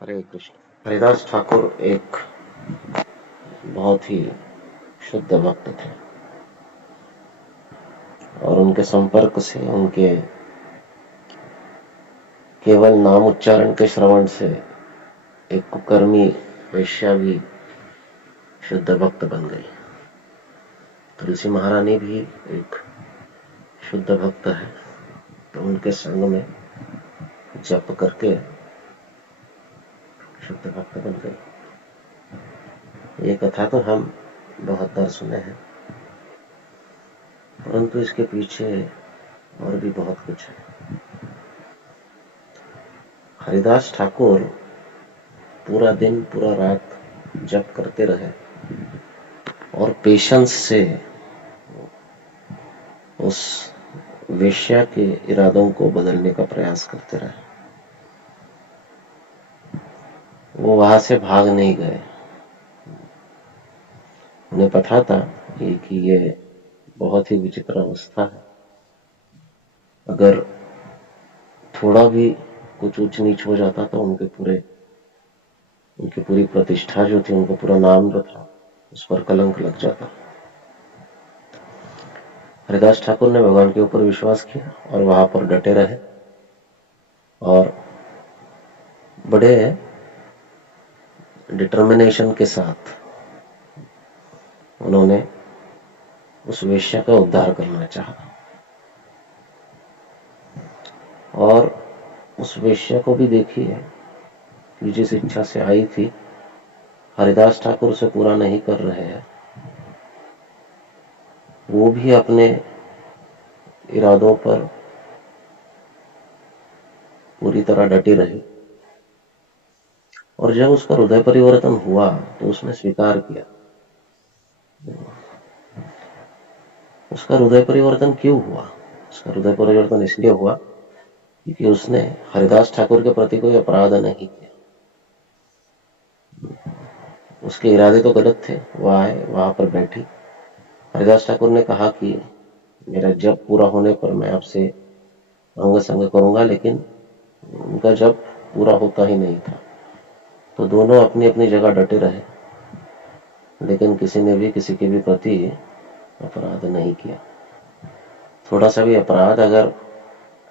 हरे कृष्ण। हरिदास ठाकुर एक बहुत ही शुद्ध भक्त थे और उनके संपर्क से, उनके केवल नाम उच्चारण के श्रवण से एक कुकर्मी वेश्या भी शुद्ध भक्त बन गई। तुलसी महारानी भी एक शुद्ध भक्त है, तो उनके संग में जप करके शुद्ध भक्त बन गई। ये कथा तो हम बहुत बार सुने हैं, परंतु इसके पीछे और भी बहुत कुछ है। हरिदास ठाकुर पूरा दिन पूरा रात जप करते रहे और पेशेंस से उस वेश्या के इरादों को बदलने का प्रयास करते रहे। वो वहां से भाग नहीं गए। उन्हें पता था कि ये बहुत ही विचित्र अवस्था है। अगर थोड़ा भी कुछ ऊंच नीच हो जाता तो उनकी पूरी प्रतिष्ठा जो थी, उनका पूरा नाम जो था, उस पर कलंक लग जाता। हरिदास ठाकुर ने भगवान के ऊपर विश्वास किया और वहां पर डटे रहे और बड़े डिटर्मिनेशन के साथ उन्होंने उस वेश्या का उद्धार करना चाहा और उस वेश्या को भी देखिए कि जिस इच्छा से आई थी, हरिदास ठाकुर उसे पूरा नहीं कर रहे हैं। वो भी अपने इरादों पर पूरी तरह डटी रही और जब उसका हृदय परिवर्तन हुआ तो उसने स्वीकार किया। उसका हृदय परिवर्तन क्यों हुआ? उसका हृदय परिवर्तन इसलिए हुआ क्योंकि उसने हरिदास ठाकुर के प्रति कोई अपराध नहीं किया। उसके इरादे तो गलत थे। वो आए, वहां पर बैठी। हरिदास ठाकुर ने कहा कि मेरा जप पूरा होने पर मैं आपसे अंग संग करूंगा, लेकिन उनका जप पूरा होता ही नहीं था। तो दोनों अपनी अपनी जगह डटे रहे, लेकिन किसी ने भी किसी के भी प्रति अपराध नहीं किया। थोड़ा सा भी अपराध अगर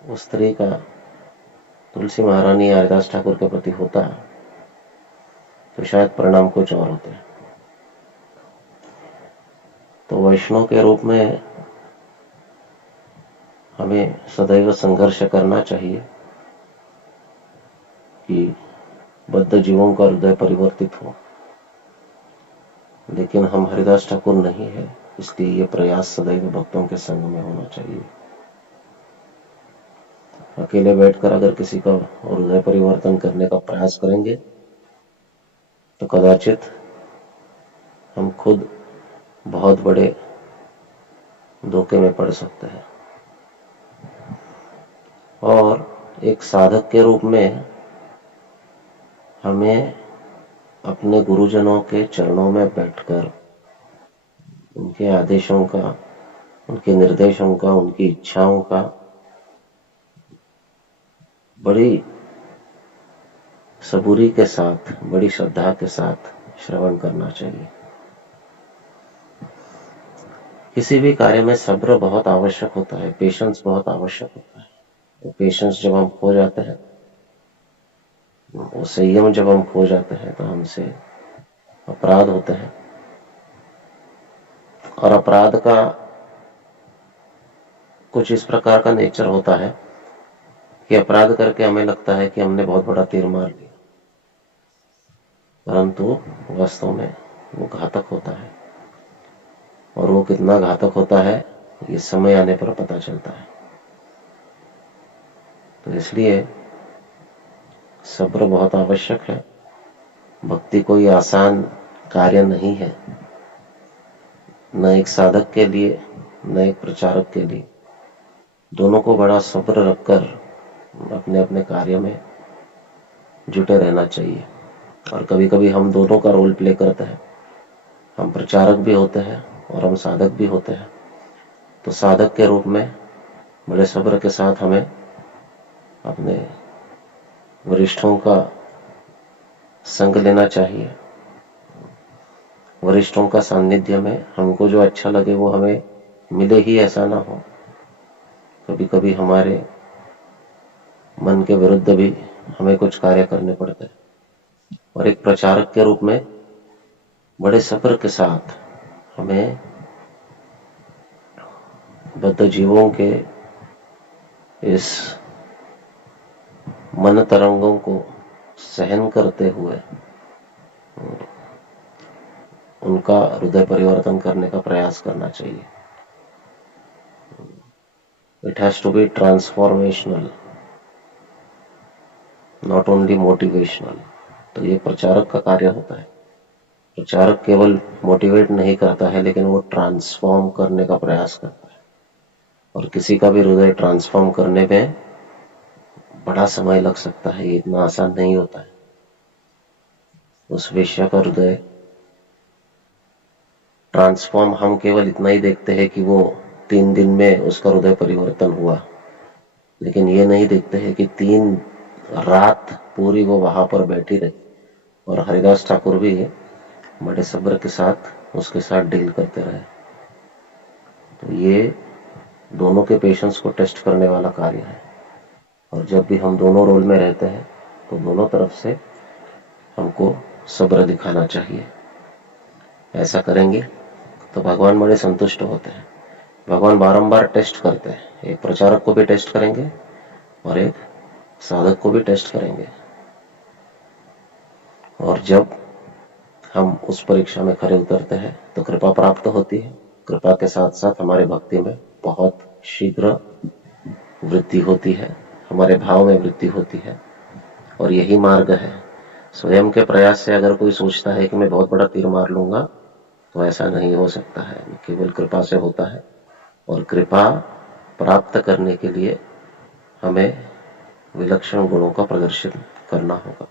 उस स्त्री का तुलसी महारानी या हरिदास ठाकुर के प्रति होता तो शायद परिणाम कुछ और होते। तो वैष्णव के रूप में हमें सदैव संघर्ष करना चाहिए कि बद्ध जीवों का हृदय परिवर्तित हो, लेकिन हम हरिदास ठाकुर नहीं है, इसलिए ये प्रयास सदैव भक्तों के संग में होना चाहिए। अकेले बैठकर अगर किसी का हृदय परिवर्तन करने का प्रयास करेंगे तो कदाचित हम खुद बहुत बड़े धोखे में पड़ सकते हैं। और एक साधक के रूप में हमें अपने गुरुजनों के चरणों में बैठकर उनके आदेशों का, उनके निर्देशों का, उनकी इच्छाओं का बड़ी सबूरी के साथ, बड़ी श्रद्धा के साथ श्रवण करना चाहिए। किसी भी कार्य में सब्र बहुत आवश्यक होता है, पेशेंस बहुत आवश्यक होता है। तो पेशेंस जब हम खो जाते हैं, वो संयम जब हम खो जाते हैं, तो हमसे अपराध होते हैं। और अपराध का कुछ इस प्रकार का नेचर होता है कि अपराध करके हमें लगता है कि हमने बहुत बड़ा तीर मार लिया, परंतु वास्तव में वो घातक होता है। और वो कितना घातक होता है ये समय आने पर पता चलता है। तो इसलिए सब्र बहुत आवश्यक है। भक्ति कोई आसान कार्य नहीं है, न एक साधक के लिए न एक प्रचारक के लिए। दोनों को बड़ा सब्र रखकर अपने अपने कार्य में जुटे रहना चाहिए। और कभी कभी हम दोनों का रोल प्ले करते हैं। हम प्रचारक भी होते हैं और हम साधक भी होते हैं। तो साधक के रूप में बड़े सब्र के साथ हमें अपने वरिष्ठों का संग लेना चाहिए। वरिष्ठों का सानिध्य में हमको जो अच्छा लगे वो हमें मिले ही, ऐसा ना हो। कभी कभी हमारे मन के विरुद्ध भी हमें कुछ कार्य करने पड़ते हैं, और एक प्रचारक के रूप में बड़े सब्र के साथ हमें बद्ध जीवों के इस मन तरंगों को सहन करते हुए उनका हृदय परिवर्तन करने का प्रयास करना चाहिए। It has to be transformational, not only motivational. तो ये प्रचारक का कार्य होता है। प्रचारक केवल मोटिवेट नहीं करता है, लेकिन वो ट्रांसफॉर्म करने का प्रयास करता है। और किसी का भी हृदय ट्रांसफॉर्म करने में बड़ा समय लग सकता है, ये इतना आसान नहीं होता है। उस वेश्या का हृदय ट्रांसफॉर्म हम केवल इतना ही देखते हैं कि वो 3 दिन में उसका हृदय परिवर्तन हुआ, लेकिन ये नहीं देखते हैं कि 3 रात पूरी वो वहां पर बैठी रही, और हरिदास ठाकुर भी बड़े सब्र के साथ उसके साथ डील करते रहे। तो ये दोनों के पेशेंस को टेस्ट करने वाला कार्य है। और जब भी हम दोनों रोल में रहते हैं तो दोनों तरफ से हमको सब्र दिखाना चाहिए। ऐसा करेंगे तो भगवान बड़े संतुष्ट होते हैं। भगवान बारंबार टेस्ट करते हैं, एक प्रचारक को भी टेस्ट करेंगे और एक साधक को भी टेस्ट करेंगे। और जब हम उस परीक्षा में खरे उतरते हैं तो कृपा प्राप्त होती है। कृपा के साथ साथ हमारे भक्ति में बहुत शीघ्र वृद्धि होती है, हमारे भाव में वृद्धि होती है, और यही मार्ग है। स्वयं के प्रयास से अगर कोई सोचता है कि मैं बहुत बड़ा तीर मार लूंगा, तो ऐसा नहीं हो सकता है, केवल कृपा से होता है। और कृपा प्राप्त करने के लिए हमें विलक्षण गुणों का प्रदर्शन करना होगा।